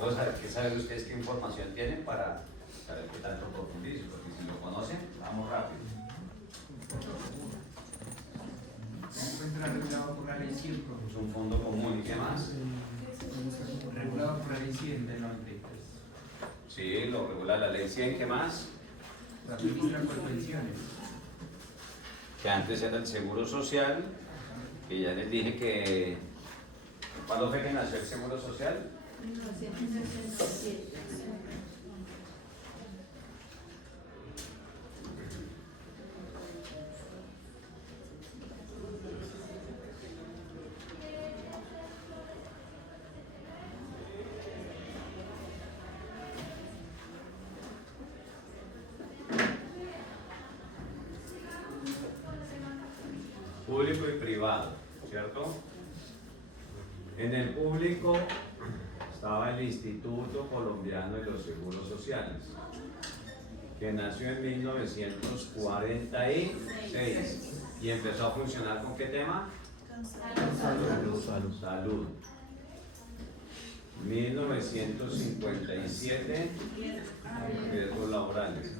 Vamos a ver qué saben ustedes, qué información tienen para saber qué tanto profundizan, porque si lo conocen, vamos rápido. Se encuentra regulado por la ley 100, Es profesor. un fondo común, ¿y qué más? Regulado por la ley 100 del 93. Sí, lo regula la ley 100, ¿qué más? Se administra por pensiones. Que antes era el Seguro Social, que ya les dije que... ¿Cuándo fue que nació el Seguro Social? 1967. Público y privado, ¿cierto? En el público estaba el Instituto Colombiano de los Seguros Sociales, que nació en 1946 y empezó a funcionar ¿con qué tema? Salud. 1957, riesgos laborales.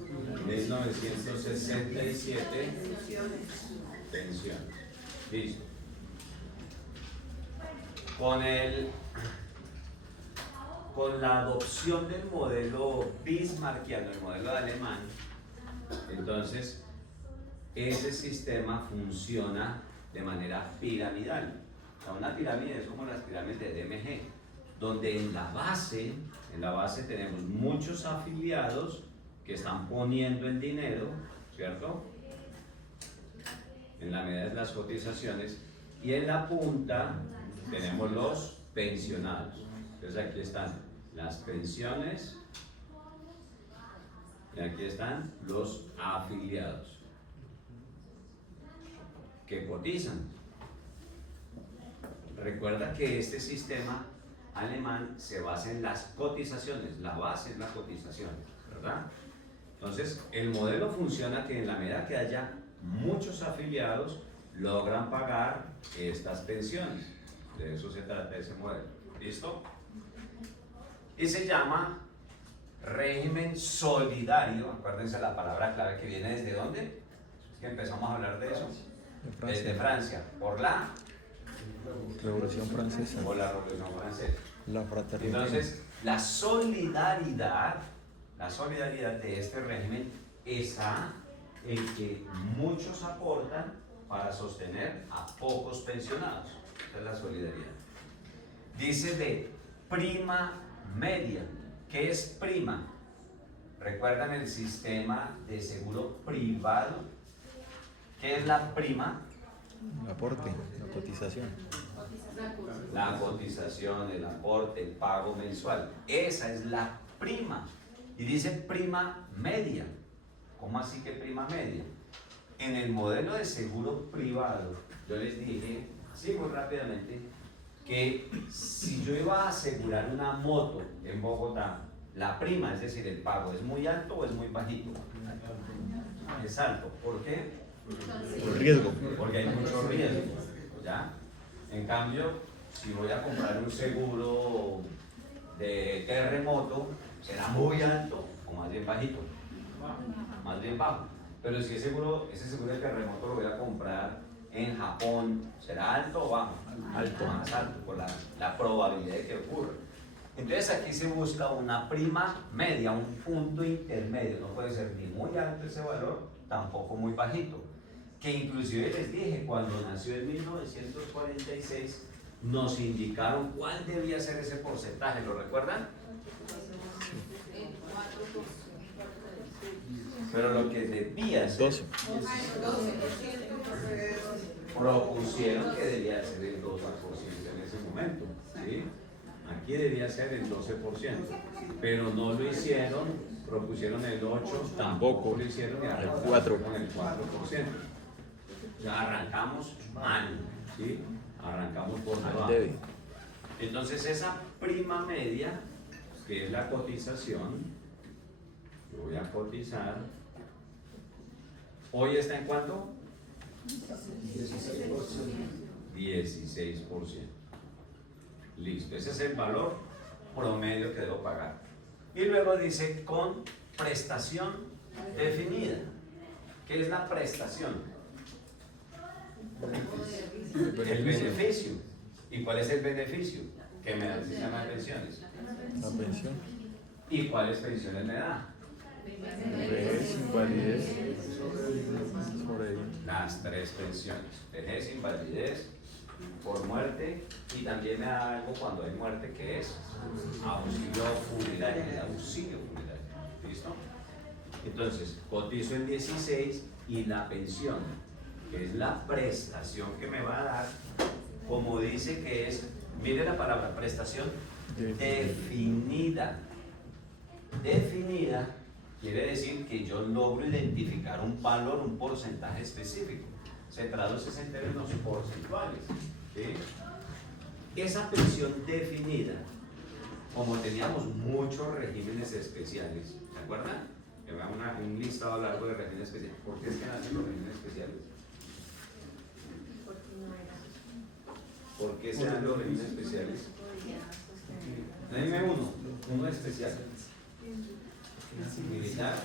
1967, pensiones. Listo. Con la adopción del modelo bismarckiano, el modelo alemán, entonces ese sistema funciona de manera piramidal. O sea, una pirámide es como las pirámides de DMG, donde en la base tenemos muchos afiliados que están poniendo el dinero, ¿cierto? En la medida de las cotizaciones, y en la punta tenemos los pensionados. Entonces aquí están las pensiones y aquí están los afiliados que cotizan. Recuerda que este sistema alemán se basa en las cotizaciones, la base es la cotización, ¿verdad? Entonces el modelo funciona que en la medida que haya muchos afiliados logran pagar estas pensiones. De eso se trata ese modelo. ¿Listo? Y se llama régimen solidario. Acuérdense la palabra clave que viene desde dónde. Es que empezamos a hablar de eso. Desde Francia. Por la Revolución Francesa. Por la Revolución Francesa. La fraternidad. Entonces, la solidaridad de este régimen está en que muchos aportan para sostener a pocos pensionados. Esa es la solidaridad. Dice de prima media. ¿Qué es prima? ¿Recuerdan el sistema de seguro privado? ¿Qué es la prima? El aporte, la cotización. La cotización, el aporte, el pago mensual. Esa es la prima. Y dice prima media. ¿Cómo así que prima media? En el modelo de seguro privado, yo les dije, sí, muy rápidamente, que si yo iba a asegurar una moto en Bogotá, la prima, es decir, el pago, ¿es muy alto o es muy bajito? Es alto. ¿Por qué? Por riesgo. Porque hay mucho riesgo, ¿ya? En cambio, si voy a comprar un seguro de terremoto, será muy alto o más bien bajito, más bien bajo. Pero si ese seguro de terremoto lo voy a comprar en Japón, ¿será alto o bajo? Alto, más alto, por la probabilidad de que ocurra. Entonces aquí se busca una prima media, un punto intermedio. No puede ser ni muy alto ese valor, tampoco muy bajito. Que inclusive les dije, cuando nació en 1946, nos indicaron cuál debía ser ese porcentaje. ¿Lo recuerdan? Pero lo que debía ser, 12. propusieron que debía ser el 12% en ese momento, ¿sí? Aquí debía ser el 12%, pero no lo hicieron, propusieron el 8%, tampoco lo hicieron y arrancaron 4%. con el 4%. O sea, arrancamos mal, ¿sí? Arrancamos por debajo. Debe. Entonces esa prima media, que es la cotización, yo voy a cotizar, ¿hoy está en cuánto? 16%. Listo, ese es el valor promedio que debo pagar. Y luego dice con prestación definida. ¿Qué es la prestación? El beneficio. ¿Y cuál es el beneficio? Que me da el sistema de pensiones. La pensión. ¿Y cuáles pensiones me da? Vejez, invalidez, sobrevivencia. Las 3 pensiones. Vejez, invalidez, por muerte, y también me da algo cuando hay muerte, que es auxilio funerario. El auxilio funerario. ¿Listo? Entonces, cotizo el 16 y la pensión, que es la prestación que me va a dar, como dice que es, mire la palabra prestación, definida. Definida quiere decir que yo logro identificar un valor, un porcentaje específico. Se traduce en términos porcentuales. ¿Sí? Esa pensión definida, como teníamos muchos regímenes especiales, ¿se acuerdan? Que me da un listado largo de regímenes especiales. ¿Por qué es que nacen los regímenes especiales? ¿Por qué se dan los regímenes especiales? Dime uno especial. Militar,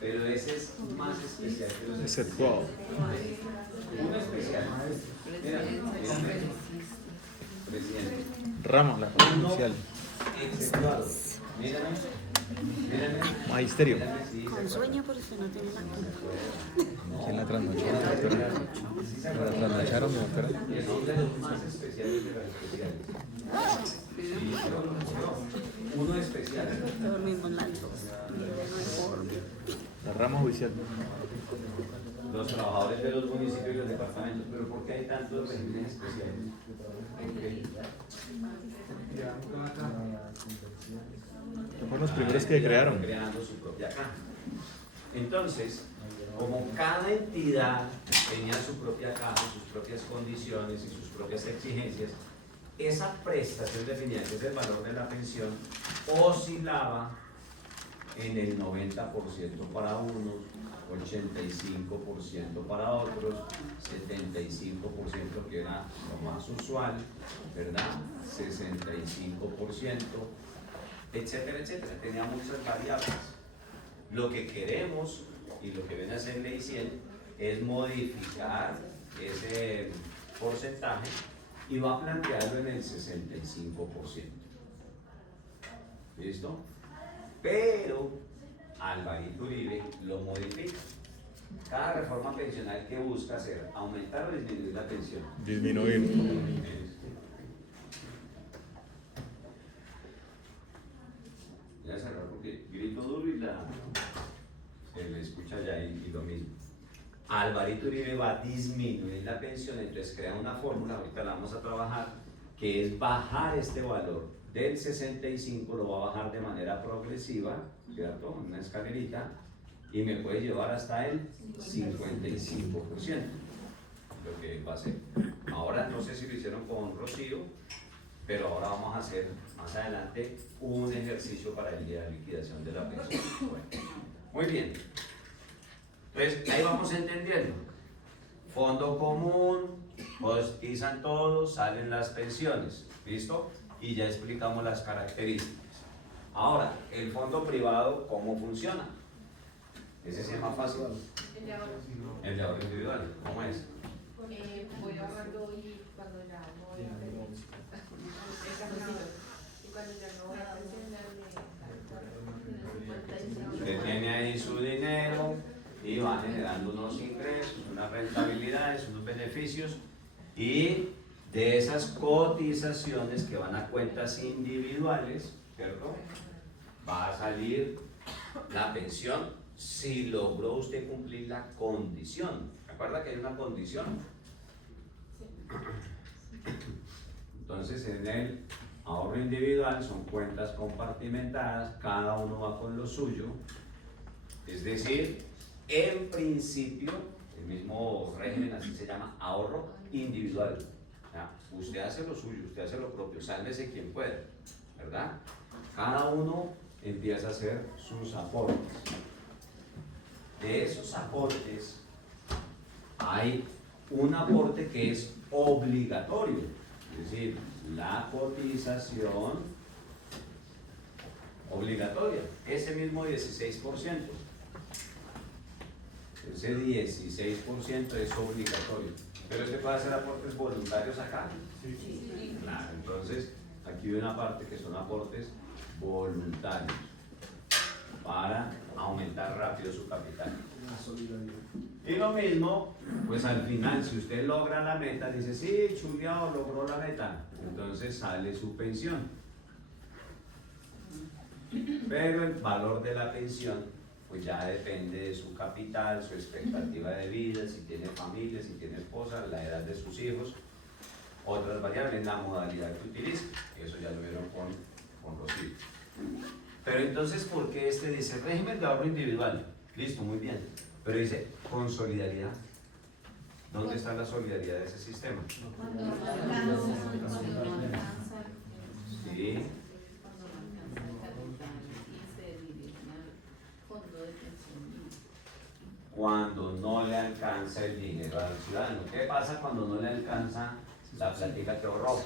pero ese es más especial que los Exceptuado. Uno especial. Mira, presidente. Rama, la judicial. Exceptuado. Mírame. Magisterio. Mírame, sí, Con sueño por eso no tiene la culpa. ¿Quién la trasnocharon, doctora? ¿La trasnocharon, doctora? que son de los más especiales de los especiales. Sí, pero no, uno especial. Dormimos las dos. La rama judicial. Los trabajadores de los municipios y los departamentos. Pero ¿por qué hay tantos regímenes especiales? ¿Por qué? Fueron los primeros que crearon. Creando su propia caja. Entonces, como cada entidad tenía su propia caja, sus propias condiciones y sus propias exigencias, esa prestación definida, que es el valor de la pensión, oscilaba en el 90% para unos, 85% para otros, 75% que era lo más usual, ¿verdad? 65%, etcétera, etcétera. Tenía muchas variables. Lo que queremos y lo que viene a ser ley 100 es modificar ese porcentaje y va a plantearlo en el 65%. ¿Listo? Pero Alvarito Uribe lo modifica. Cada reforma pensional que busca hacer, aumentar o disminuir la pensión. Disminuir. Ya cerrar porque grito duro y se le escucha ya y lo mismo. Alvarito Uribe va a disminuir la pensión, entonces crea una fórmula, ahorita la vamos a trabajar, que es bajar este valor del 65, lo va a bajar de manera progresiva, ¿cierto? Una escalerita, y me puede llevar hasta el 55%, lo que va a hacer. Ahora no sé si lo hicieron con Rocío, pero ahora vamos a hacer más adelante un ejercicio para el día de liquidación de la pensión. Bueno, muy bien. Entonces, ahí vamos entendiendo. Fondo común, cotizan todos, salen las pensiones. ¿Listo? Y ya explicamos las características. Ahora, el fondo privado, ¿cómo funciona? Ese sí es más fácil. El de ahorro. El de ahorro individual, ¿cómo es? Voy ahorrando y cuando ya no voy a pensionar, y cuando ya no voy a pensionar, Usted tiene ahí su dinero y va generando unos ingresos, unas rentabilidades, unos beneficios, y de esas cotizaciones que van a cuentas individuales, ¿cierto? Va a salir la pensión si logró usted cumplir la condición. ¿Se acuerda que hay una condición? Entonces, en el ahorro individual son cuentas compartimentadas, cada uno va con lo suyo. Es decir, en principio, el mismo régimen así se llama ahorro individual. ¿Ya? Usted hace lo suyo, usted hace lo propio, sálvese quien pueda, ¿verdad? Cada uno empieza a hacer sus aportes. De esos aportes, hay un aporte que es obligatorio, es decir, la cotización obligatoria, ese mismo 16%. Ese 16% es obligatorio. Pero usted puede hacer aportes voluntarios acá. Claro, entonces aquí hay una parte que son aportes voluntarios para aumentar rápido su capital. Y lo mismo, pues al final, si usted logra la meta, dice, sí, chuleado, logró la meta, entonces sale su pensión. Pero el valor de la pensión, pues ya depende de su capital, su expectativa de vida, si tiene familia, si tiene esposa, la edad de sus hijos, otras variables, la modalidad que utilice. Eso ya lo vieron con Rocío. Pero entonces, ¿por qué este dice régimen de ahorro individual? Listo, muy bien. Pero dice con solidaridad. ¿Dónde está la solidaridad de ese sistema? Cuando no alcanza Sí. Cuando no le alcanza el dinero al ciudadano. ¿Qué pasa cuando no le alcanza la plática que ahorró?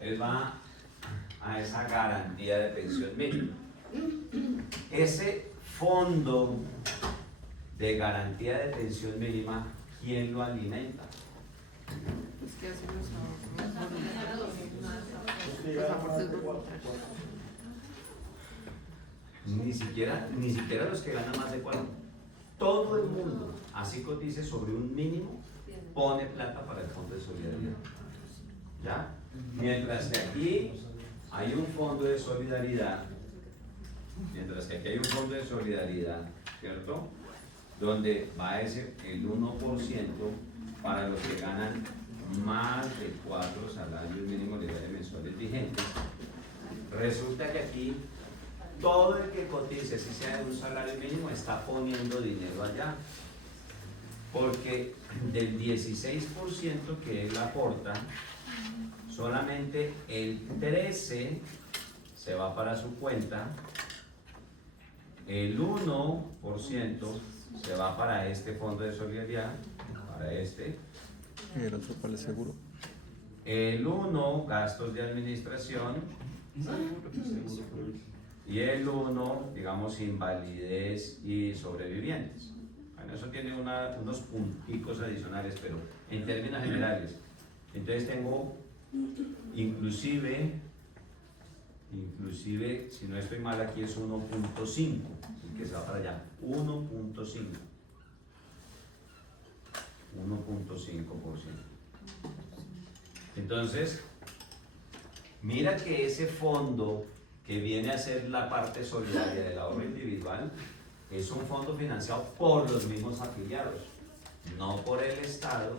Él va a esa garantía de pensión mínima. Ese fondo de garantía de pensión mínima, ¿quién lo alimenta? Pues que hacen los aportes voluntarios. Ni siquiera los que ganan más de 40. Todo el mundo, así cotice sobre un mínimo, pone plata para el fondo de solidaridad. ¿Ya? Mientras que aquí hay un fondo de solidaridad, ¿cierto? Donde va a ser el 1% para los que ganan más de 4 salarios mínimos legales mensuales vigentes. Resulta que aquí todo el que cotice, si sea de un salario mínimo, está poniendo dinero allá. Porque del 16% que él aporta, solamente el 13% se va para su cuenta, el 1% se va para este fondo de solidaridad, para este. ¿Y el otro para el seguro? El 1%, gastos de administración. Y el 1%, digamos, invalidez y sobrevivientes. Bueno, eso tiene unos punticos adicionales, pero en términos generales. Entonces tengo, inclusive, si no estoy mal, aquí es 1.5, que se va para allá. 1.5%. Entonces, mira que ese fondo que viene a ser la parte solidaria del ahorro individual es un fondo financiado por los mismos afiliados, no por el Estado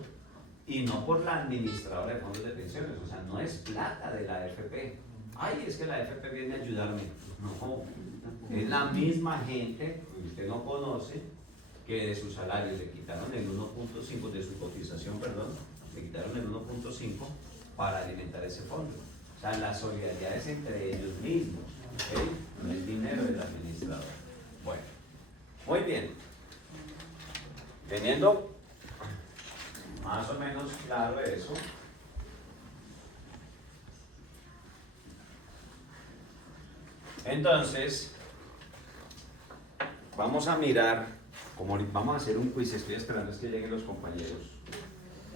y no por la administradora de fondos de pensiones. O sea, no es plata de la AFP. Ay, es que la AFP viene a ayudarme. No, es la misma gente que usted no conoce, que de su salario le quitaron el 1.5, de su cotización, perdón, le quitaron el 1.5 para alimentar ese fondo. O sea, la solidaridad es entre ellos mismos, ¿okay? No es dinero del administrador. Bueno, muy bien. Teniendo más o menos claro eso, entonces vamos a mirar, vamos a hacer un quiz. Estoy esperando es que lleguen los compañeros.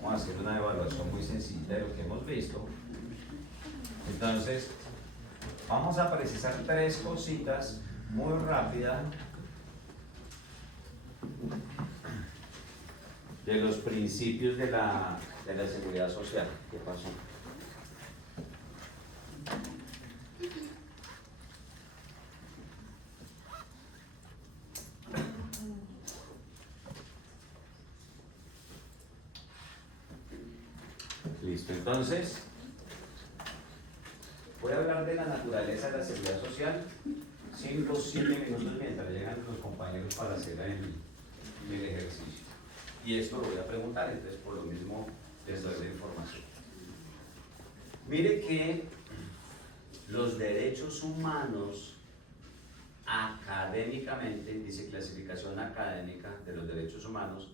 Vamos a hacer una evaluación muy sencilla de lo que hemos visto. Entonces, vamos a precisar 3 cositas muy rápidas de los principios de la seguridad social. ¿Qué pasó? Listo, entonces voy a hablar de la naturaleza de la seguridad social 5 o 7 minutos mientras llegan los compañeros para hacer el ejercicio. Y esto lo voy a preguntar, entonces por lo mismo les doy la información. Mire que los derechos humanos académicamente, dice clasificación académica de los derechos humanos,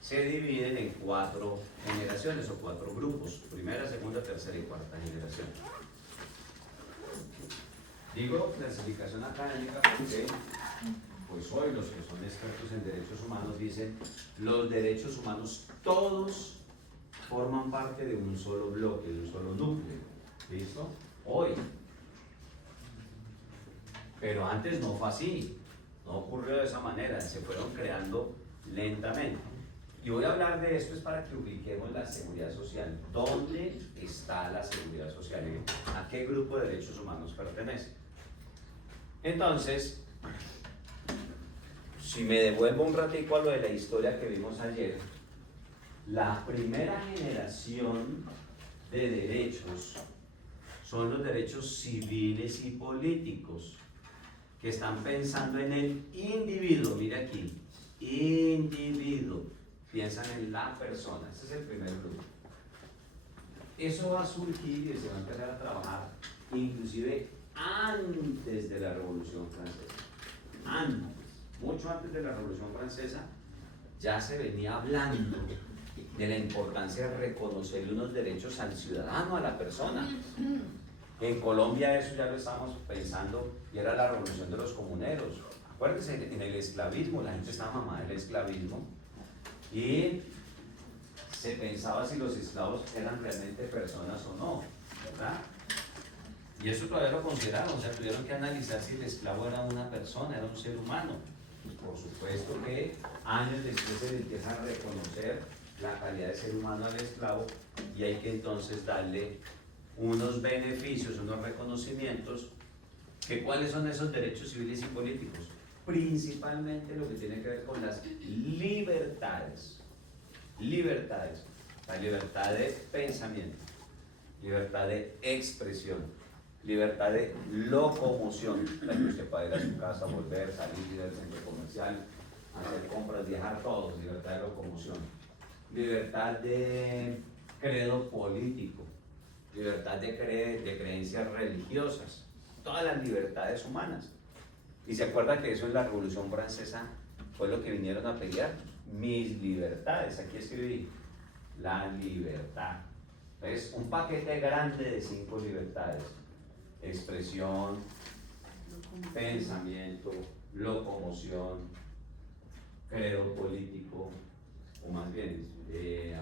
se dividen en 4 generaciones o 4 grupos: primera, segunda, tercera y cuarta generación. Digo clasificación académica porque pues hoy los que son expertos en derechos humanos dicen los derechos humanos todos forman parte de un solo bloque, de un solo núcleo. ¿Listo? Hoy. Pero antes no fue así, no ocurrió de esa manera, se fueron creando lentamente. Y voy a hablar de esto es para que ubiquemos la seguridad social. ¿Dónde está la seguridad social? ¿A qué grupo de derechos humanos pertenece? Entonces, si me devuelvo un ratico a lo de la historia que vimos ayer, la primera generación de derechos son los derechos civiles y políticos, que están pensando en el individuo. Mire aquí, individuo, piensan en la persona. Ese es el primer grupo. Eso va a surgir y se va a empezar a trabajar inclusive antes de la Revolución Francesa. Antes, mucho antes de la Revolución Francesa, ya se venía hablando de la importancia de reconocer unos derechos al ciudadano, a la persona. En Colombia eso ya lo estábamos pensando y era la revolución de los comuneros. Acuérdense, en el esclavismo, la gente estaba mamada del esclavismo y se pensaba si los esclavos eran realmente personas o no, ¿verdad? Y eso todavía lo consideraron, o sea, tuvieron que analizar si el esclavo era una persona, era un ser humano. Pues por supuesto que años después se le empieza a reconocer la calidad de ser humano al esclavo y hay que entonces darle unos beneficios, unos reconocimientos. Que ¿cuáles son esos derechos civiles y políticos? Principalmente lo que tiene que ver con las libertades. Libertades. La libertad de pensamiento, libertad de expresión, libertad de locomoción, la que usted puede ir a su casa, volver, salir del centro comercial, hacer compras, viajar, todos, libertad de locomoción, libertad de credo político, libertad de creencias religiosas, todas las libertades humanas. Y se acuerda que eso en la Revolución Francesa fue lo que vinieron a pelear, mis libertades. Aquí escribí la libertad. Es un paquete grande de 5 libertades: expresión, pensamiento, locomoción, credo político, o más bien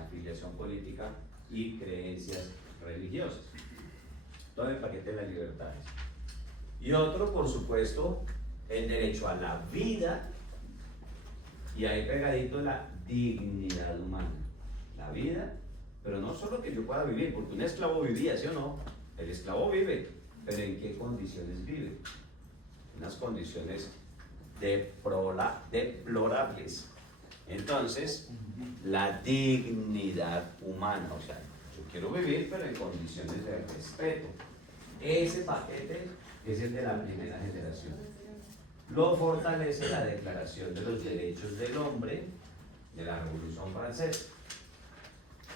afiliación política y creencias religiosas. Todo el paquete de las libertades. Y otro, por supuesto, el derecho a la vida, y ahí pegadito la dignidad humana. La vida, pero no solo que yo pueda vivir, porque un esclavo vivía, ¿sí o no? El esclavo vive, pero ¿en qué condiciones vive? Unas condiciones deplorables. Entonces, la dignidad humana, o sea, yo quiero vivir, pero en condiciones de respeto. Ese paquete es el de la primera generación. Lo fortalece la Declaración de los Derechos del Hombre de la Revolución Francesa.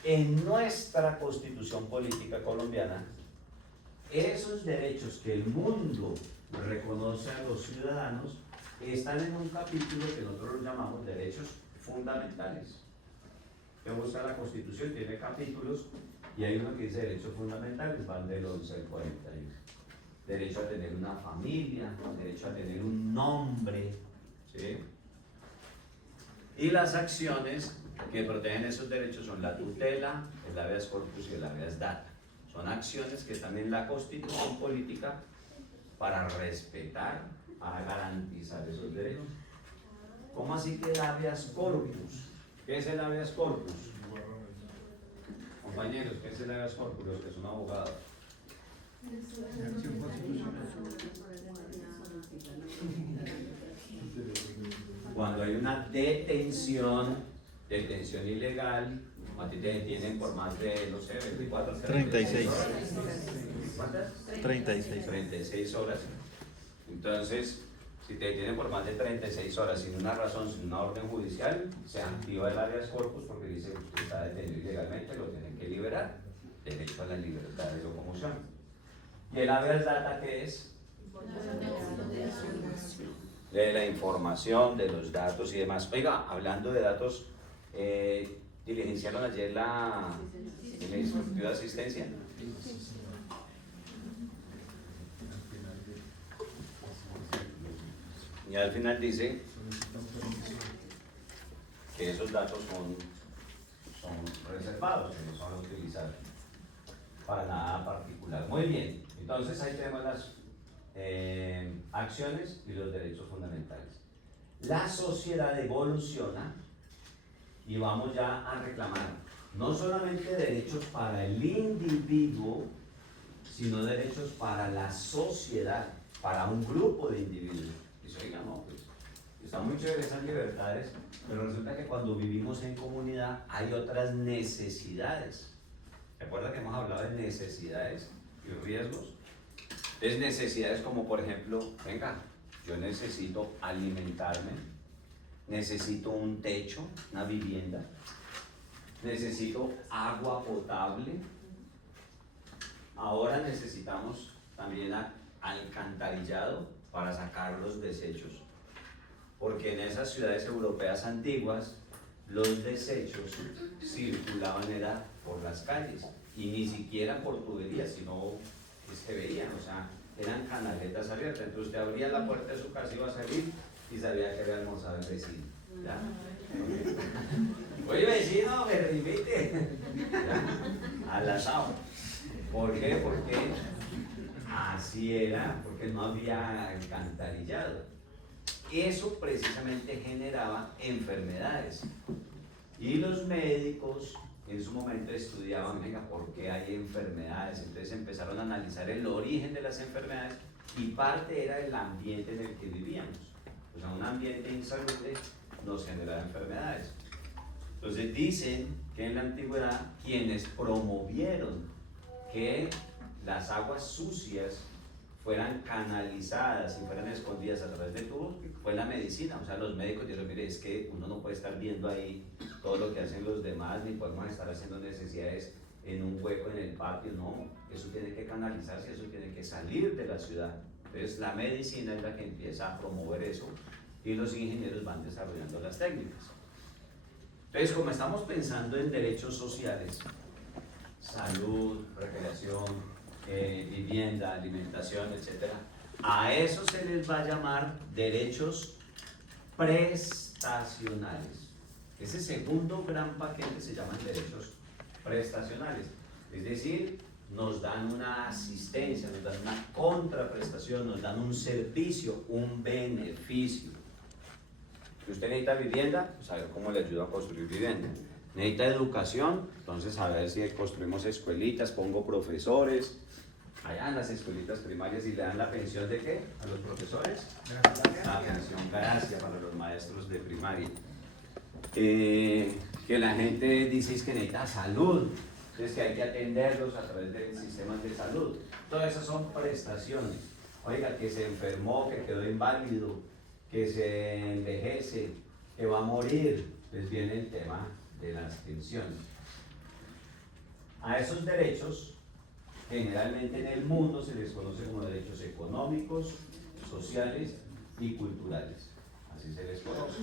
En nuestra Constitución Política Colombiana, esos derechos que el mundo reconoce a los ciudadanos están en un capítulo que nosotros lo llamamos derechos fundamentales. Que busca la Constitución, tiene capítulos y hay uno que dice derechos fundamentales, van del 11 al 41. Derecho a tener una familia, derecho a tener un nombre, ¿sí? Y las acciones que protegen esos derechos son la tutela, el habeas corpus y el habeas data. Son acciones que están en la Constitución Política para respetar, para garantizar esos derechos. ¿Cómo así que el habeas corpus? ¿Qué es el habeas corpus? Compañeros, ¿qué es el habeas corpus? Los que son abogados. Cuando hay una detención ilegal, a ti te detienen por más de, no sé, 24, 36. horas. ¿Cuántas? 36. 36 horas. Entonces, si te detienen por más de 36 horas sin una razón, sin una orden judicial, se activa el habeas corpus porque dice que está detenido ilegalmente, lo tienen que liberar. Derecho a la libertad de locomoción. ¿Y el habeas data qué es? De la información, de los datos y demás. Oiga, hablando de datos, ¿Diligenciaron ayer el instructivo de asistencia? Y al final dice que esos datos son reservados, que no son utilizados para nada particular. Muy bien, entonces ahí tenemos las acciones y los derechos fundamentales. La sociedad evoluciona y vamos ya a reclamar no solamente derechos para el individuo, sino derechos para la sociedad, para un grupo de individuos. Dice, oiga, no, pues están muy chéveres esas libertades, pero resulta que cuando vivimos en comunidad hay otras necesidades. ¿Recuerda que hemos hablado de necesidades y riesgos? Es necesidades como, por ejemplo, venga, yo necesito alimentarme, necesito un techo, una vivienda, necesito agua potable. Ahora necesitamos también alcantarillado para sacar los desechos, porque en esas ciudades europeas antiguas los desechos circulaban era por las calles y ni siquiera por tuberías, sino que se veían, o sea, eran canaletas abiertas. Entonces usted abría la puerta de su casa y iba a salir y sabía que había almorzado el vecino. ¿Ya? Oye, vecino, me invite al asado. ¿Por qué? Porque así era, porque no había alcantarillado. Eso precisamente generaba enfermedades. Y los médicos en su momento estudiaban, venga, ¿por qué hay enfermedades? Entonces empezaron a analizar el origen de las enfermedades y parte era el ambiente en el que vivíamos. O sea, un ambiente insalubre nos generaba enfermedades. Entonces dicen que en la antigüedad quienes promovieron que las aguas sucias fueran canalizadas y fueran escondidas a través de tubos fue la medicina. O sea, los médicos dijeron, mire, es que uno no puede estar viendo ahí todo lo que hacen los demás, ni podemos estar haciendo necesidades en un hueco en el patio, no, eso tiene que canalizarse, eso tiene que salir de la ciudad. Entonces la medicina es la que empieza a promover eso y los ingenieros van desarrollando las técnicas. Entonces, como estamos pensando en derechos sociales, salud, recreación, vivienda, alimentación, etc., a eso se les va a llamar derechos prestacionales. Ese segundo gran paquete se llaman derechos prestacionales, es decir, nos dan una asistencia, nos dan una contraprestación, nos dan un servicio, un beneficio. Si usted necesita vivienda, pues a ver cómo le ayudo a construir vivienda. Necesita educación, entonces a ver si construimos escuelitas, pongo profesores, allá en las escuelitas primarias, y le dan la pensión de ¿qué? A los profesores, la pensión gracia para los maestros de primaria. Que la gente dice es que necesita salud, entonces que hay que atenderlos a través de sistemas de salud. Todas esas son prestaciones. Oiga, que se enfermó, que quedó inválido, que se envejece, que va a morir, les viene el tema de las pensiones. A esos derechos, generalmente en el mundo se les conoce como derechos económicos, sociales y culturales. Así se les conoce.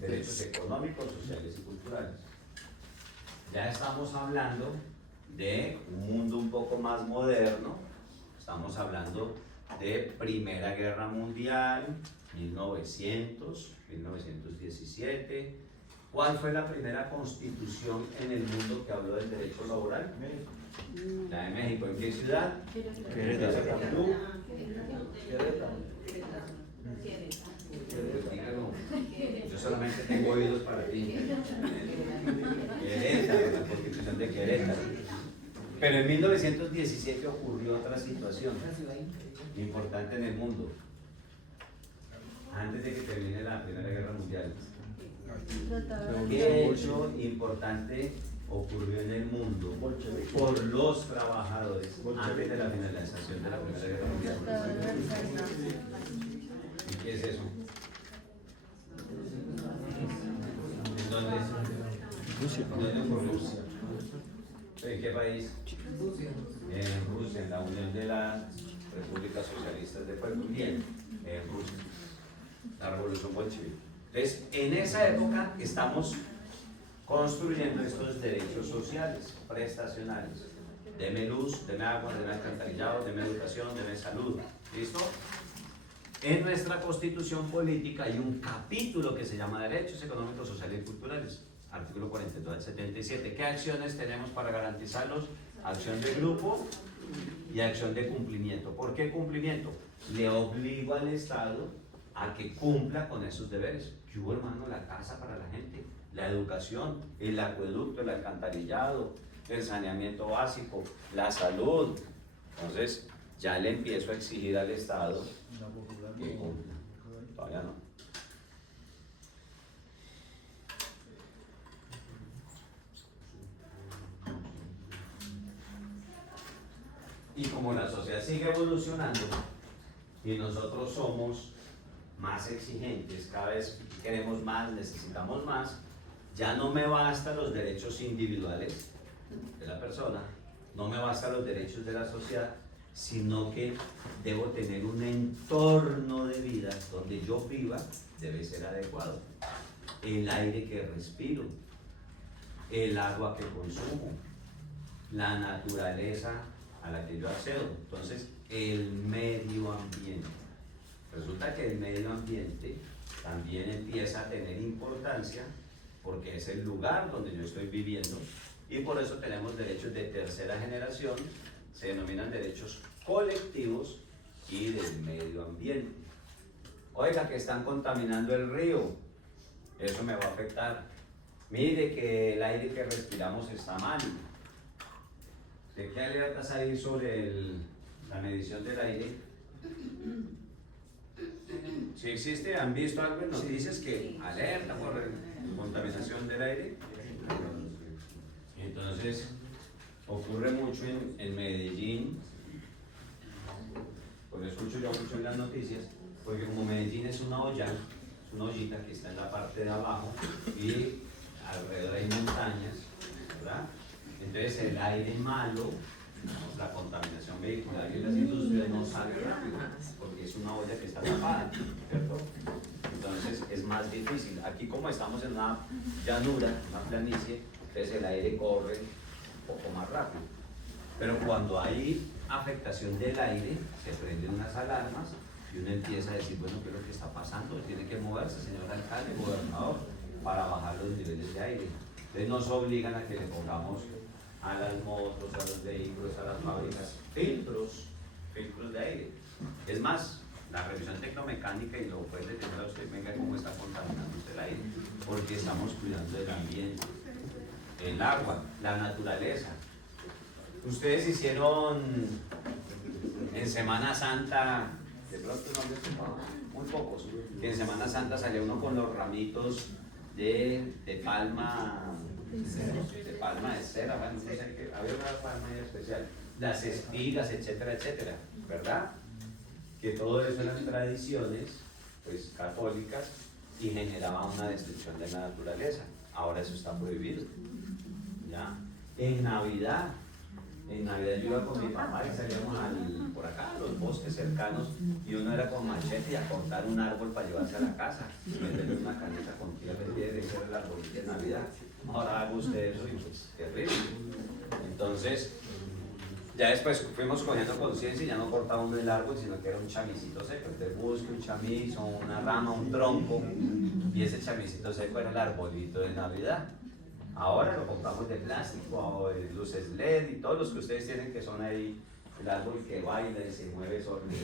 Derechos económicos, sociales y culturales. Ya estamos hablando de un mundo un poco más moderno. Estamos hablando de Primera Guerra Mundial, 1900, 1917. ¿Cuál fue la primera constitución en el mundo que habló del derecho laboral? La de México. ¿En qué ciudad? Querétaro. Yo solamente tengo oídos para ti. Querétaro, la constitución de Querétaro. Pero en 1917 ocurrió otra situación importante en el mundo, antes de que termine la Primera Guerra Mundial. ¿Qué hecho importante ocurrió en el mundo por los trabajadores antes de la finalización de la Primera Guerra Mundial? ¿Y qué es eso? ¿En dónde? ¿En dónde? Rusia. ¿En qué país? En Rusia, en la Unión de las Repúblicas Socialistas de Pueblo. Bien, en Rusia. La Revolución Bolchevique. Entonces, en esa época estamos construyendo estos derechos sociales, prestacionales. Deme luz, deme agua, deme alcantarillado, deme educación, deme salud. ¿Listo? En nuestra constitución política hay un capítulo que se llama Derechos Económicos, Sociales y Culturales, artículo 42 al 77. ¿Qué acciones tenemos para garantizarlos? Acción de grupo y acción de cumplimiento. ¿Por qué cumplimiento? Le obligo al Estado a que cumpla con esos deberes. ¿Qué hubo, hermano? La casa para la gente, la educación, el acueducto, el alcantarillado, el saneamiento básico, la salud. Entonces, ya le empiezo a exigir al Estado que cumpla. Todavía no. Y como la sociedad sigue evolucionando y nosotros somos más exigentes, cada vez queremos más, necesitamos más, ya no me bastan los derechos individuales de la persona, no me bastan los derechos de la sociedad, sino que debo tener un entorno de vida donde yo viva, debe ser adecuado. El aire que respiro, el agua que consumo, la naturaleza a la que yo accedo. Entonces, el medio ambiente. Resulta que el medio ambiente también empieza a tener importancia porque es el lugar donde yo estoy viviendo y por eso tenemos derechos de tercera generación, se denominan derechos colectivos y del medio ambiente. Oiga, que están contaminando el río, eso me va a afectar. Mire que el aire que respiramos está mal. ¿De qué alertas hay sobre la medición del aire? Si existe, ¿han visto algo en noticias que alerta por contaminación del aire? Entonces, ocurre mucho en Medellín, pues lo escucho yo mucho en las noticias, porque como Medellín es una olla, es una ollita que está en la parte de abajo y alrededor hay montañas, ¿verdad? Entonces el aire malo, la contaminación vehicular y las industrias no sale rápido, porque es una olla que está tapada, ¿cierto? Entonces es más difícil. Aquí como estamos en una llanura, una planicie, entonces el aire corre un poco más rápido. Pero cuando hay afectación del aire, se prenden unas alarmas y uno empieza a decir, bueno, ¿qué es lo que está pasando? Tiene que moverse, señor alcalde, gobernador, para bajar los niveles de aire. Entonces nos obligan a que le pongamos a las motos, a los vehículos, a las fábricas, filtros de aire. Es más, la revisión tecnomecánica, y lo puede detener a usted, venga cómo está contaminando usted el aire, porque estamos cuidando el ambiente, el agua, la naturaleza. Ustedes hicieron en Semana Santa, de pronto no han visto, muy pocos, que en Semana Santa salía uno con los ramitos de palma, de palma de cera, bueno, no sé qué, había una palma especial, las espigas, etcétera, etcétera, ¿verdad? Que todo eso eran tradiciones, pues, católicas y generaba una destrucción de la naturaleza. Ahora eso está prohibido, ¿ya? En Navidad yo iba con mi papá y salíamos por acá, a los bosques cercanos, y uno era con machete y a cortar un árbol para llevarse a la casa, y meterle una caneta con tierra de piedra, ese era el arbolito de Navidad. Ahora hago usted eso y pues, terrible. Entonces, ya después fuimos cogiendo conciencia y ya no cortaba uno el árbol, sino que era un chamisito seco. Entonces busque un chamizo, una rama, un tronco, y ese chamisito seco era el arbolito de Navidad. Ahora lo compramos de plástico, o de luces LED y todos los que ustedes tienen que son ahí, el árbol que baila y se mueve sobre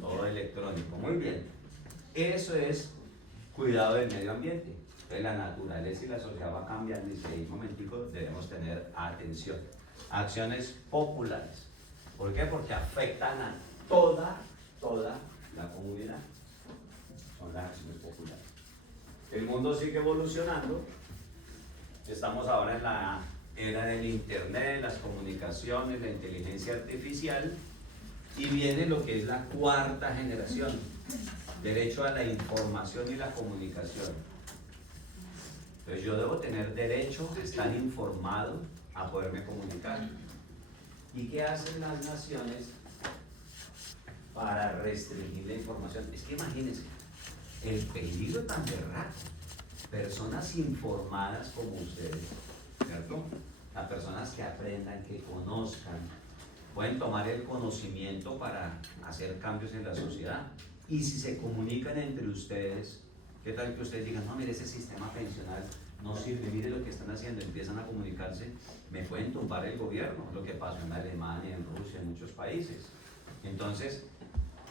todo electrónico. Muy bien. Eso es cuidado del medio ambiente. Entonces la naturaleza y la sociedad va cambiando y si hay un momentico debemos tener atención. Acciones populares. ¿Por qué? Porque afectan a toda la comunidad. Son las acciones populares. El mundo sigue evolucionando. Estamos ahora en la era del internet, las comunicaciones, la inteligencia artificial y viene lo que es la cuarta generación, derecho a la información y la comunicación. Entonces yo debo tener derecho a estar informado, a poderme comunicar. ¿Y qué hacen las naciones para restringir la información? Es que imagínense, el peligro tan berraco personas informadas como ustedes, ¿cierto? Las personas que aprendan, que conozcan, pueden tomar el conocimiento para hacer cambios en la sociedad. Y si se comunican entre ustedes, ¿qué tal que ustedes digan, no, mire, ese sistema pensional no sirve, mire lo que están haciendo, empiezan a comunicarse, me pueden tumbar el gobierno, lo que pasó en Alemania, en Rusia, en muchos países. Entonces,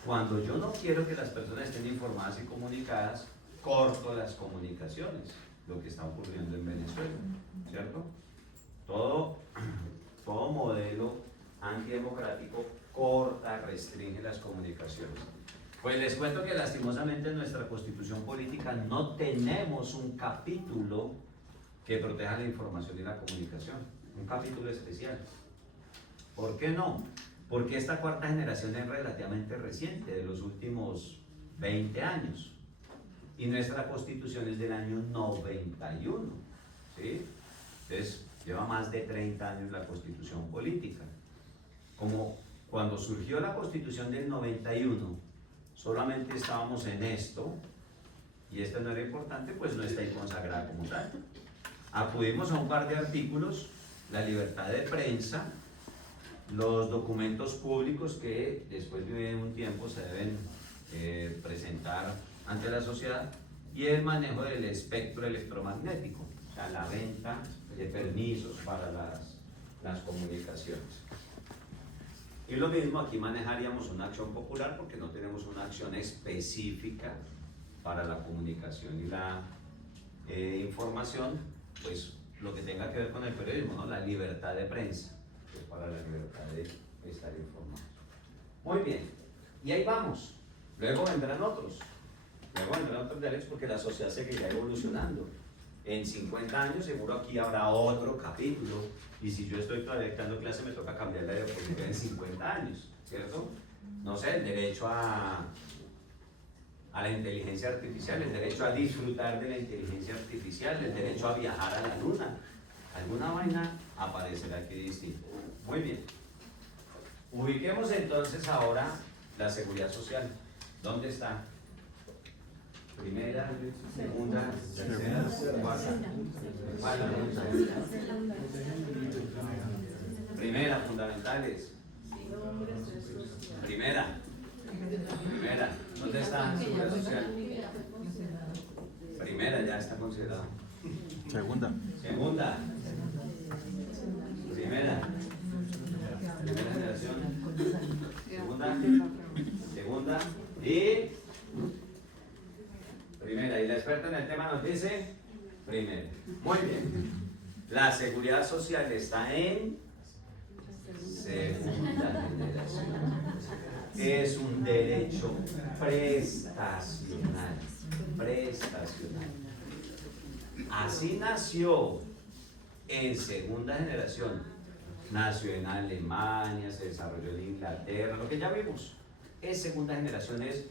cuando yo no quiero que las personas estén informadas y comunicadas, corto las comunicaciones, lo que está ocurriendo en Venezuela, ¿cierto? Todo modelo antidemocrático corta, restringe las comunicaciones. Pues les cuento que lastimosamente en nuestra constitución política no tenemos un capítulo que proteja la información y la comunicación, un capítulo especial. ¿Por qué no? Porque esta cuarta generación es relativamente reciente, de los últimos 20 años. Y nuestra constitución es del año 91, ¿sí? Entonces, lleva más de 30 años la constitución política. Como cuando surgió la constitución del 91, solamente estábamos en esto, y esto no era importante, pues no está ahí consagrada como tal. Acudimos a un par de artículos, la libertad de prensa, los documentos públicos que después de un tiempo se deben presentar ante la sociedad, y el manejo del espectro electromagnético, o sea, la venta de permisos para las comunicaciones. Y lo mismo, aquí manejaríamos una acción popular porque no tenemos una acción específica para la comunicación y la información, pues lo que tenga que ver con el periodismo, ¿no? La libertad de prensa, que es para la libertad de estar informados. Muy bien, y ahí vamos. Luego vendrán otros derechos porque la sociedad seguirá evolucionando. En 50 años seguro aquí habrá otro capítulo, y si yo estoy todavía dando clase me toca cambiar la diapositiva en 50 años, ¿cierto? No sé, el derecho a la inteligencia artificial, el derecho a disfrutar de la inteligencia artificial, el derecho a viajar a la luna. Alguna vaina aparecerá aquí distinta. Muy bien. Ubiquemos entonces ahora la seguridad social. ¿Dónde está? Primera, segunda, tercera, cuarta. Primera, fundamentales. Primera. ¿Dónde está la seguridad social? Primera, ya está considerado. Segunda. Primera generación. Segunda y primera. Y la experta en el tema nos dice primera. Muy bien. La seguridad social está en segunda generación. Es un derecho prestacional. Así nació en segunda generación. Nació en Alemania, se desarrolló en Inglaterra, lo que ya vimos. Es segunda generación, es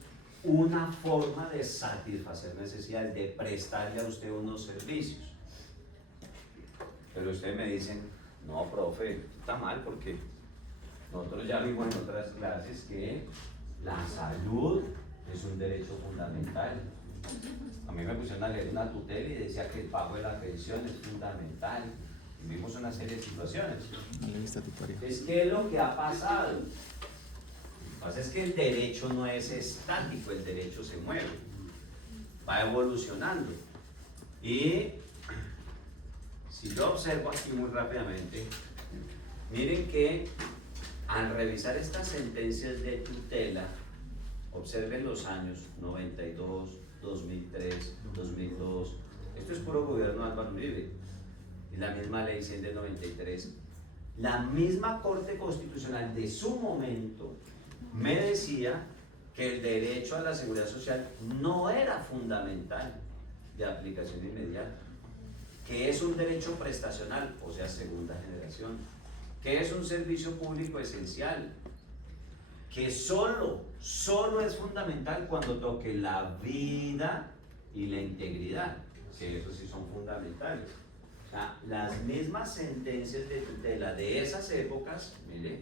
una forma de satisfacer necesidades, de prestarle a usted unos servicios. Pero ustedes me dicen, no, profe, está mal porque nosotros ya vimos en otras clases que la salud es un derecho fundamental. A mí me pusieron a leer una tutela y decía que el pago de la pensión es fundamental. Y vimos una serie de situaciones. Es que es lo que ha pasado. Lo que pasa es que el derecho no es estático, el derecho se mueve, va evolucionando. Y si yo observo aquí muy rápidamente, miren que al revisar estas sentencias de tutela, observen los años 92, 2003, 2002, esto es puro gobierno de Álvaro Uribe, y la misma ley 100 del 93, la misma Corte Constitucional de su momento me decía que el derecho a la seguridad social no era fundamental de aplicación inmediata, que es un derecho prestacional, o sea, segunda generación, que es un servicio público esencial, que solo es fundamental cuando toque la vida y la integridad, que eso sí son fundamentales. O sea, las mismas sentencias de tutela de esas épocas, mire,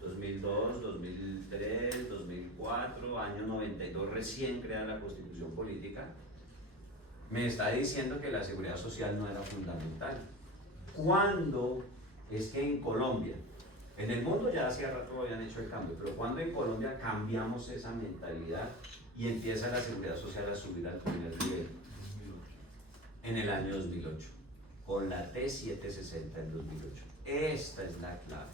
2002, 2003, 2004, año 92, recién creada la Constitución Política, me está diciendo que la seguridad social no era fundamental. ¿Cuándo es que en Colombia, en el mundo ya hacía rato habían hecho el cambio, pero cuando en Colombia cambiamos esa mentalidad y empieza la seguridad social a subir al primer nivel? En el año 2008, con la T760 en 2008. Esta es la clave.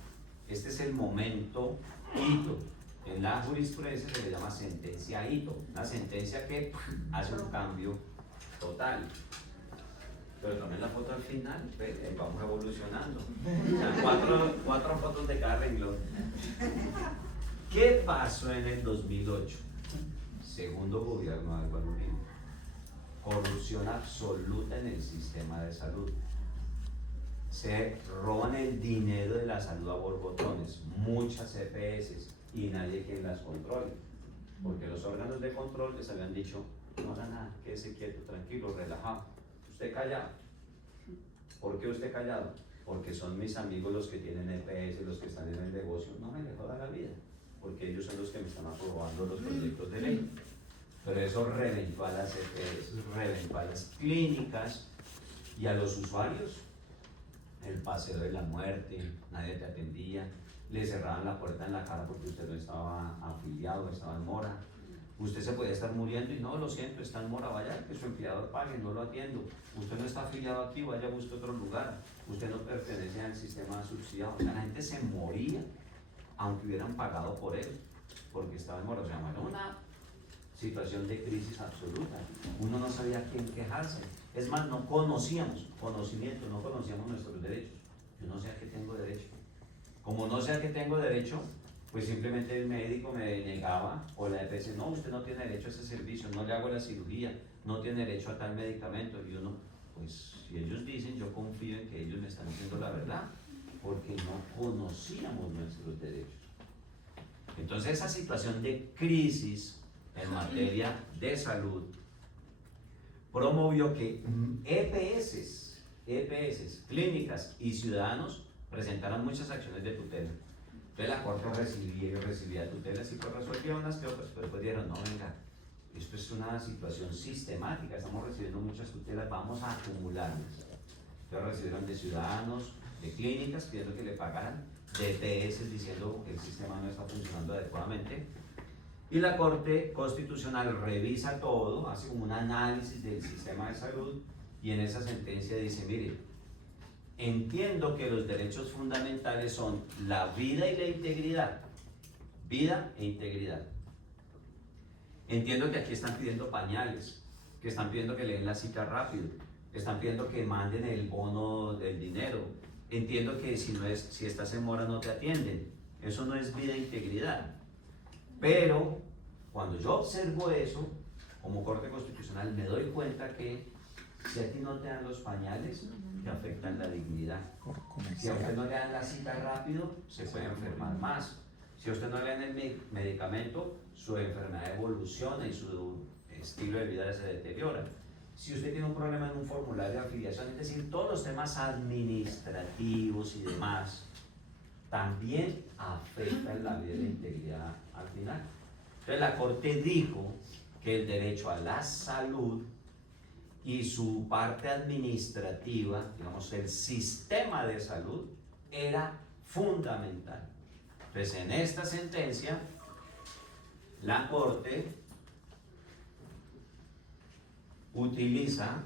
Este es el momento hito. En la jurisprudencia se le llama sentencia hito, una sentencia que hace un cambio total. Pero tomen la foto al final, vamos evolucionando. O sea, cuatro fotos de cada renglón. ¿Qué pasó en el 2008? Segundo gobierno de Álvaro Uribe. Corrupción absoluta en el sistema de salud. Se roban el dinero de la salud a borbotones, muchas EPS y nadie quien las controle. Porque los órganos de control les habían dicho, no haga nada, quédese quieto, tranquilo, relajado. Usted callado. ¿Por qué usted callado? Porque son mis amigos los que tienen EPS, los que están en el negocio. No me le joda la vida, porque ellos son los que me están aprobando los proyectos de ley. Pero eso reventó a las EPS, reventó a las clínicas y a los usuarios. El paseo de la muerte, nadie te atendía, le cerraban la puerta en la cara porque usted no estaba afiliado, estaba en mora. Usted se podía estar muriendo y no, lo siento, está en mora, vaya que su empleador pague, no lo atiendo. Usted no está afiliado aquí, vaya a buscar otro lugar. Usted no pertenece al sistema subsidiado. O sea, la gente se moría aunque hubieran pagado por él, porque estaba en mora. O sea, bueno, una situación de crisis absoluta. Uno no sabía a quién quejarse. Es más, no conocíamos conocimiento, no conocíamos nuestros derechos. Yo no sé a qué tengo derecho. Como no sé a qué tengo derecho, pues simplemente el médico me negaba, o la EPS, no, usted no tiene derecho a ese servicio, no le hago la cirugía, no tiene derecho a tal medicamento. Y uno, pues si ellos dicen, yo confío en que ellos me están diciendo la verdad, porque no conocíamos nuestros derechos. Entonces esa situación de crisis en materia de salud promovió que EPS, clínicas y ciudadanos presentaron muchas acciones de tutela. Entonces la Corte recibía tutelas y pues resolvía unas que otras, pero después dijeron, no, venga, esto es una situación sistemática, estamos recibiendo muchas tutelas, vamos a acumularlas. Entonces recibieron de ciudadanos, de clínicas pidiendo que le pagaran, de EPS diciendo que el sistema no está funcionando adecuadamente. Y la Corte Constitucional revisa todo, hace como un análisis del sistema de salud y en esa sentencia dice, mire, entiendo que los derechos fundamentales son la vida y la integridad. Vida e integridad. Entiendo que aquí están pidiendo pañales, que están pidiendo que le den la cita rápido, están pidiendo que manden el bono del dinero. Entiendo que si estás en mora no te atienden. Eso no es vida e integridad. Pero cuando yo observo eso, como Corte Constitucional, me doy cuenta que si a ti no te dan los pañales, te afectan la dignidad. Si a usted no le dan la cita rápido, se puede enfermar más. Si a usted no le dan el medicamento, su enfermedad evoluciona y su estilo de vida se deteriora. Si usted tiene un problema en un formulario de afiliación, es decir, todos los temas administrativos y demás, también afectan la vida y la integridad al final. Entonces la Corte dijo que el derecho a la salud y su parte administrativa, digamos el sistema de salud, era fundamental. Entonces en esta sentencia la Corte utiliza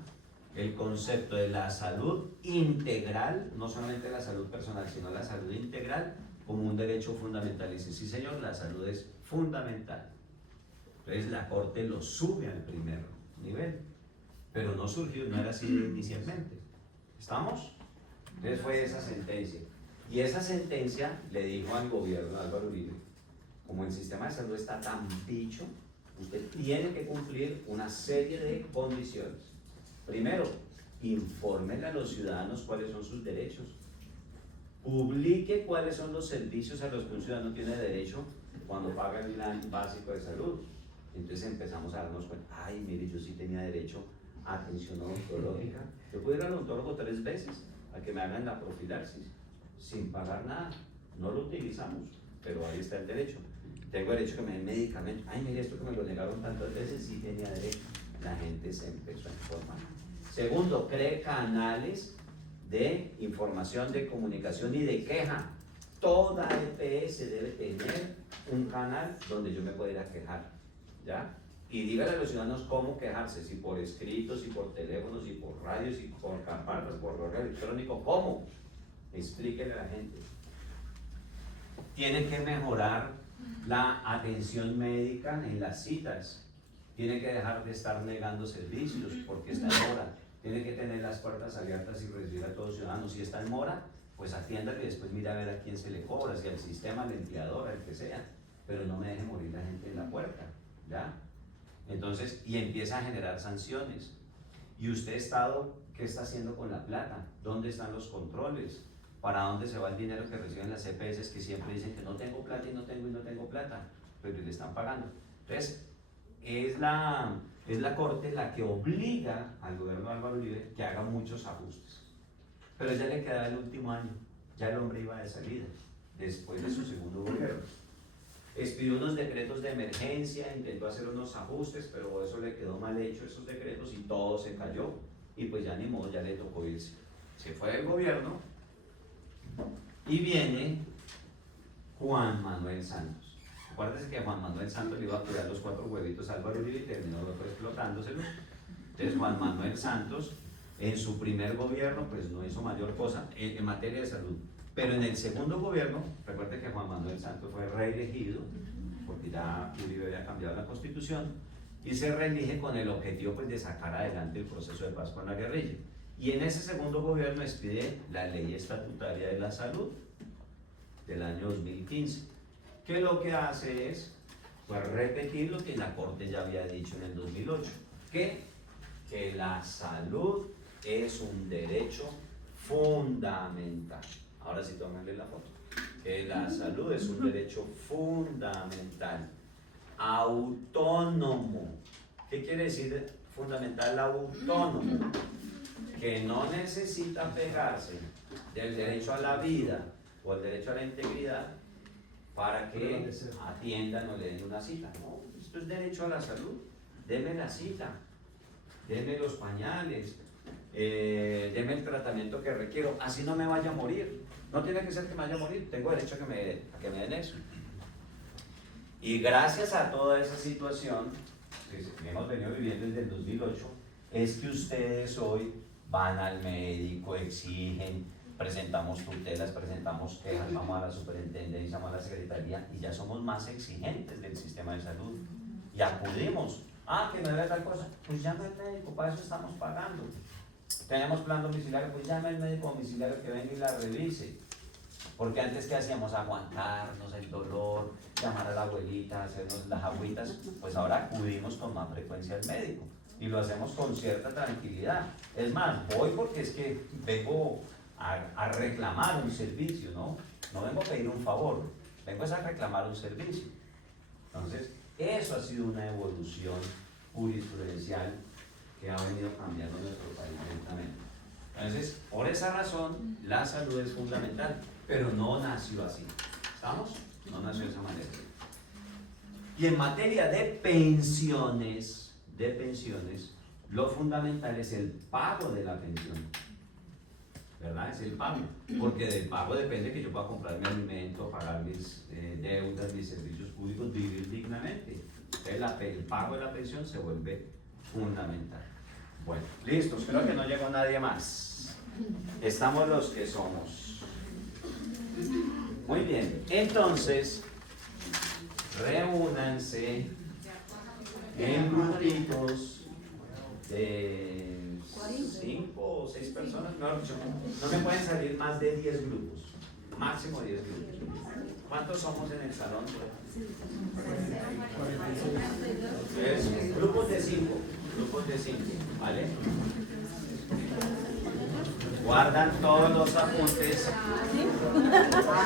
el concepto de la salud integral, no solamente la salud personal, sino la salud integral como un derecho fundamental. Y dice, sí señor, la salud es fundamental. Entonces la Corte lo sube al primer nivel, pero no surgió, no era así inicialmente. ¿Estamos? Entonces fue esa sentencia. Y esa sentencia le dijo al gobierno de Álvaro Uribe, como el sistema de salud está tan bicho, usted tiene que cumplir una serie de condiciones. Primero, infórmele a los ciudadanos cuáles son sus derechos. Publique cuáles son los servicios a los que un ciudadano tiene derecho cuando paga el plan básico de salud. Entonces empezamos a darnos cuenta, ay, mire, yo sí tenía derecho a atención odontológica. Yo puedo ir al odontólogo 3 veces a que me hagan la profilaxis sin pagar nada. No lo utilizamos, pero ahí está el derecho. Tengo derecho a que me den medicamento. Ay, mire, esto que me lo negaron tantas veces, sí tenía derecho. la gente se empezó a informar. Segundo, cree canales de información, de comunicación y de queja. Toda EPS debe tener un canal donde yo me pueda ir a quejar, ¿ya? Y dígale a los ciudadanos cómo quejarse, si por escrito, si por teléfono, si por radio, si por cartas, por correo electrónico, ¿cómo? Explíquele a la gente. Tienen que mejorar la atención médica en las citas. Tienen que dejar de estar negando servicios porque está en mora. Tienen que tener las puertas abiertas y recibir a todos los ciudadanos. Si está en mora, pues atiéndale y después mira a ver a quién se le cobra, si al sistema, al empleador, al que sea. Pero no me deje morir la gente en la puerta, ¿ya? Entonces, y empieza a generar sanciones. ¿Y usted, Estado, qué está haciendo con la plata? ¿Dónde están los controles? ¿Para dónde se va el dinero que reciben las EPS que siempre dicen que no tengo plata y no tengo plata? Pero le están pagando. Entonces, es la Corte la que obliga al gobierno de Álvaro Uribe que haga muchos ajustes. Pero ya le quedaba el último año, ya el hombre iba de salida, después de su segundo gobierno. Expidió unos decretos de emergencia, intentó hacer unos ajustes, pero eso le quedó mal hecho, esos decretos, y todo se cayó. Y pues ya ni modo, ya le tocó irse. Se fue del gobierno y viene Juan Manuel Santos. Acuérdense que Juan Manuel Santos le iba a cuidar los 4 huevitos a Álvaro Uribe y terminó explotándoselos. Entonces Juan Manuel Santos, en su primer gobierno, pues no hizo mayor cosa en materia de salud. Pero en el segundo gobierno, recuerden que Juan Manuel Santos fue reelegido, porque ya Uribe había cambiado la constitución, y se reelige con el objetivo pues, de sacar adelante el proceso de paz con la guerrilla. Y en ese segundo gobierno expide la Ley Estatutaria de la Salud del año 2015, que lo que hace es pues, repetir lo que la Corte ya había dicho en el 2008, que la salud es un derecho fundamental. Ahora sí, tómenle la foto. Que la salud es un derecho fundamental, autónomo. ¿Qué quiere decir fundamental autónomo? Que no necesita pegarse del derecho a la vida o el derecho a la integridad para que atiendan o le den una cita. No, esto es derecho a la salud. Deme la cita, deme los pañales, deme el tratamiento que requiero, así no me vaya a morir. No tiene que ser que me vaya a morir, tengo derecho a que me den eso. Y gracias a toda esa situación que hemos venido viviendo desde el 2008, es que ustedes hoy van al médico, exigen, presentamos tutelas, presentamos quejas, vamos a la superintendencia, vamos a la secretaría y ya somos más exigentes del sistema de salud. Y acudimos, que me debe tal cosa, pues llame al médico, para eso estamos pagando. Tenemos plan domiciliario, pues llame al médico domiciliario que venga y la revise. Porque antes, ¿qué hacíamos? Aguantarnos el dolor, llamar a la abuelita, hacernos las agüitas. Pues ahora acudimos con más frecuencia al médico y lo hacemos con cierta tranquilidad. Es más, voy porque es que vengo a reclamar un servicio, ¿no? No vengo a pedir un favor, vengo a reclamar un servicio. Entonces, eso ha sido una evolución jurisprudencial que ha venido cambiando nuestro país lentamente. Entonces, por esa razón, la salud es fundamental, pero no nació así. ¿Estamos? No nació de esa manera. Y en materia de pensiones, lo fundamental es el pago de la pensión. ¿Verdad? Es el pago. Porque del pago depende que yo pueda comprar mi alimento, pagar mis deudas, mis servicios públicos, vivir dignamente. Entonces, el pago de la pensión se vuelve fundamental. Bueno, listos, creo que no llegó nadie más. Estamos los que somos. Muy bien, entonces, reúnanse en grupitos de 5 o 6 personas. No me pueden salir más de 10 grupos, máximo 10 grupos. ¿Cuántos somos en el salón? Es grupos de 5, ¿vale? Guardan todos los apuntes.